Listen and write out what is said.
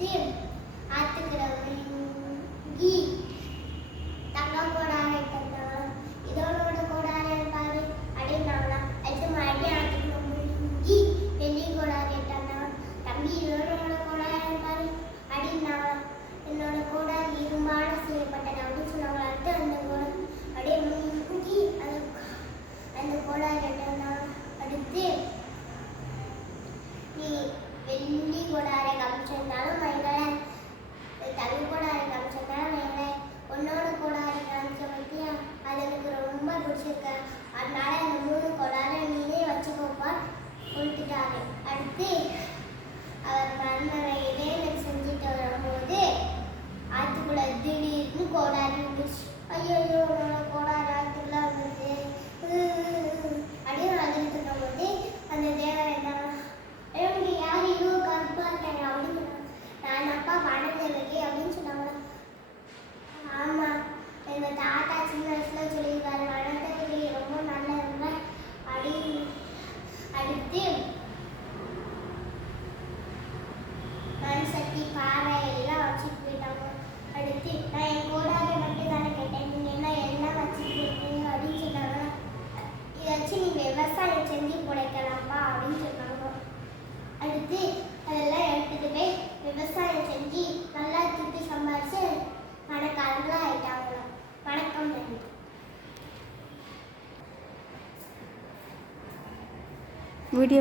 தில் ஆத்துக்கிறவங்க கீ. தங்கம் கோடார எடுத்தாங்களா இதோட கோடார இருப்பாரு அப்படின்னாங்களா அடுத்து மறுபடியும் ஆத்துக்கிறவங்க கீ. வெள்ளி கோடார எடுத்தாங்களா தம்பி இதோட తిండి కూడా காமிச்சிருந்தாலும் అమ్ముచున్నాను మైంగా தண்ணி கூட எனக்கு அனுப்பிச்சிருந்தாங்க என்னை உன்னோட கூட எனக்கு பற்றி அது எனக்கு ரொம்ப பிடிச்சிருக்கு. அதனால இந்த மூணு கொடால நீனே வச்சுக்கோப்பா கொடுத்துட்டாரு. அடுத்து அவர் மண்மறையிலே எனக்கு செஞ்சுட்டு வரும்போது ஆற்றுக்குள்ள திடீர்னு கோடாரி இருந்துச்சு ஐயோ உன்னோட கோடாரா? முளைக்கலாம்ப்பா அப்படின்னு சொன்னாங்க. அடுத்து அதெல்லாம் எடுத்துட்டு போய் விவசாயம் செஞ்சு நல்லா திருப்பி சம்பாரிச்சு பணக்காரங்களாக ஆயிட்டாங்களாம் வணக்கம் நன்றி வீடியோ